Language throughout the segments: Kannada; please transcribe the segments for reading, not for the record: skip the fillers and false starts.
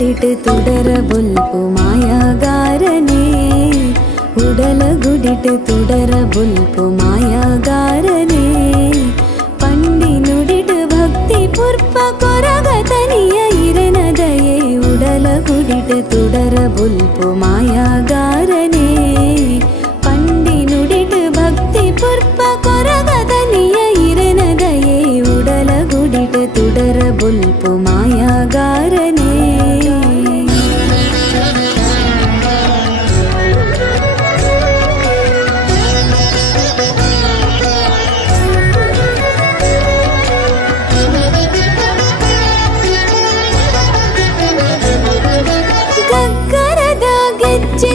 ಗುಡಿಟು ತುಡರ ಬುಲ್ಪು ಮಾಯಾಗಾರನೇ ಉಡಲ ಗುಡಿಟು ತುಡರ ಬುಲ್ಪು ಮಾಯಾಗಾರನೇ ಪಂಡಿ ನುಡಿಟು ಭಕ್ತಿ ಪುರ್ಪ ಕೊರಗ ತನಿಯ ಇರನದಯೇ ಉಡಲ ಗುಡಿಟು ತುಡರ ಬುಲ್ಪು ಮಾಯಾಗಾರನೇ ಪಂಡಿ ನುಡಿಟು ಭಕ್ತಿ ಪುರ್ಪ ಕೊರಗ ತನಿಯ ಇರನದಯೇ ಉಡಲ ಗುಡಿಟು ತುಡರ ಬುಲ್ಪು ಮಾಯಾಗಾರನೇ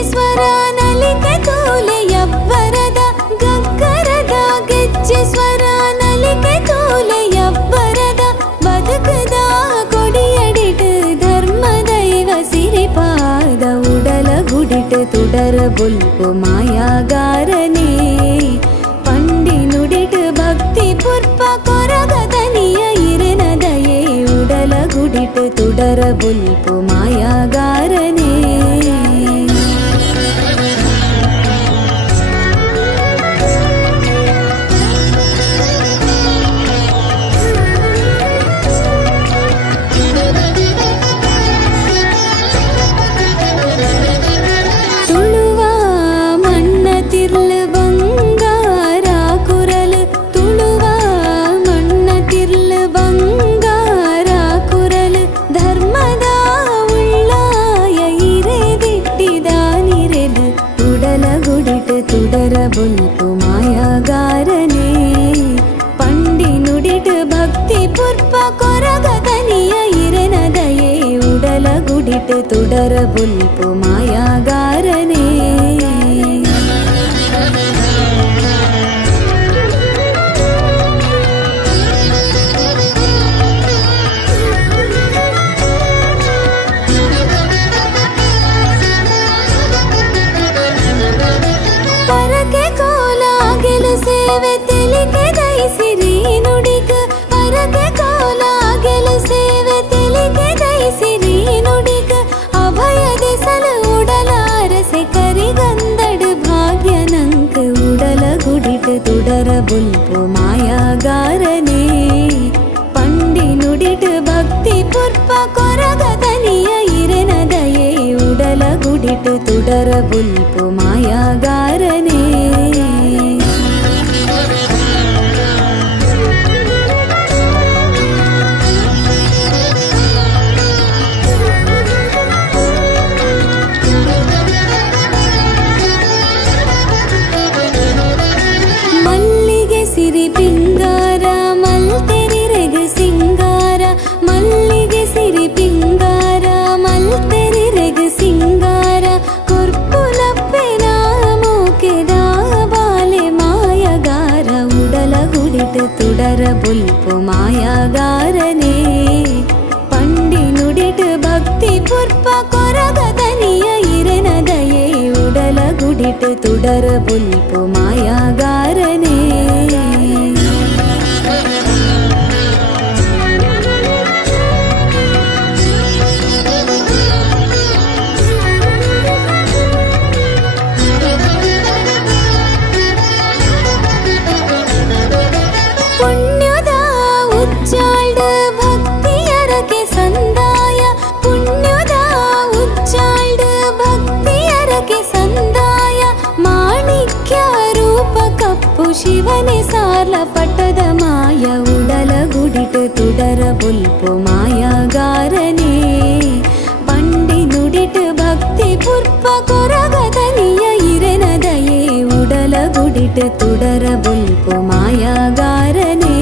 ಸ್ವರ ನಲಿಕೆ ತೋಲೆ ಯಬ್ಬರದ ಗಗ್ಗರದ ಗೆಜ್ಜೆ ಸ್ವರ ನಲಿಕೆ ತೋಲೆ ಯಬ್ಬರದ ಬದುಕದ ಕೊಡಿಯಡಿಟು ಧರ್ಮ ದೈವ ಸಿರಿಪಾದ ಉಡಲ ಗುಡಿಟು ತುಡರ ಬುಲ್ಪು ಮಾಯಾಗಾರನೇ ಪಂಡಿ ನುಡಿಟು ಭಕ್ತಿ ಪುರ್ಪ ಕೊರಗ ತನಿಯ ಇರನದಯೇ ಉಡಲ ಗುಡಿಟು ತುಡರ ಬುಲ್ಪು ಮಾಯಾಗಾರನೇ ತುಡರ ಬುಲ್ಪು ಮಾಯಾಗಾರನೇ ಪಂಡಿ ನುಡಿಟು ಭಕ್ತಿ ಪುರ್ಪ ಕೊರಗ ತನಿಯ ಇರನದಯೇ ಉಡಲ ಗುಡಿಟು ತುಡರ ಬುಲ್ಪು ಮಾಯಾಗಾರನೇ ಸೇವೆ ತೆಲಿಕೆ ದಯಿಸಿರಿ ನುಡಿಗ ಪರಕೆ ಕೋಲ ಗೆಲ ಸೇವೆ ತೆಲಿಕೆ ದಯಿಸಿರಿ ನುಡಿಗ ಅಭಯದೆ ಸಲ ಉಡಲ ಅರಸೆ ಕರಿಗಂದಡು ಭಾಗ್ಯ ನಂಕ ಉಡಲ ಗುಡಿಟು ತುಡರ ಬುಲ್ಪು ಮಾಯಾಗಾರನೇ ಪಂಡಿ ನುಡಿಟು ಭಕ್ತಿ ಪುರ್ಪ ಕೊರಗ ತನಿಯ ಇರನದಯೇ ಉಡಲ ಗುಡಿಟು ತುಡರ ಬುಲ್ಪು ಮಾಯಾಗಾರನೇ ಸಿರಿ ಪಿಂಗಾರ ಮಲ್ತೆರಿರೆಗ ಸಿಂಗಾರ ಮಲ್ಲಿಗೆ ಸಿರಿ ಪಿಂಗಾರ ಮಲ್ತೆರಿರೆಗ ಸಿಂಗಾರ ಕೊರ್ಪುಲಪ್ಪೆ ನಾಮೋಕೆದ ಬಾಲೆ ಮಾಯಗಾರ ಉಡಲ ಗುಡಿಟು ತುಡರ ಬುಲ್ಪು ಮಾಯಾಗಾರನೇ ಪಂಡಿ ನುಡಿಟು ಭಕ್ತಿ ಪುರ್ಪ ಕೊರಗ ತನಿಯ ಇರನದಯೇ ಉಡಲ ಗುಡಿಟು ತುಡರ ಬುಲ್ಪು ಮಾಯಾಗಾರನೇ ಪುಣ್ಯದ ಉಚ್ಚಾಲ್ಡ ಭಕ್ತಿಯರಕೆ ಸಂದಾಯ ಪುಣ್ಯದ ಉಚ್ಚಾಲ್ಡ ಭಕ್ತಿಯರಕೆ ಸಂದಾಯ ಮಾಣಿಕ್ಯ ರೂಪ ಕಪ್ಪು ಶಿವನೇ ಸಾರ್ಲ ಪಟ್ಟದ ಮಾಯ ಉಡಲ ಗುಡಿಟು ತುಡರ ಬುಲ್ಪು ಮಾಯಾಗಾರನೇ ಪಂಡಿ ನುಡಿಟು ಭಕ್ತಿ ಪುರ್ಪ ಕೊರಗ ತನಿಯ ಇರನದಯೇ ಉಡಲ ಗುಡಿಟು ತುಡರ ಬುಲ್ಪು ಮಾಯಾಗಾರನೇ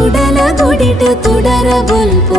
ಉಡಲ ಗುಡಿಟು ತುಡರ ಬುಲ್ಪು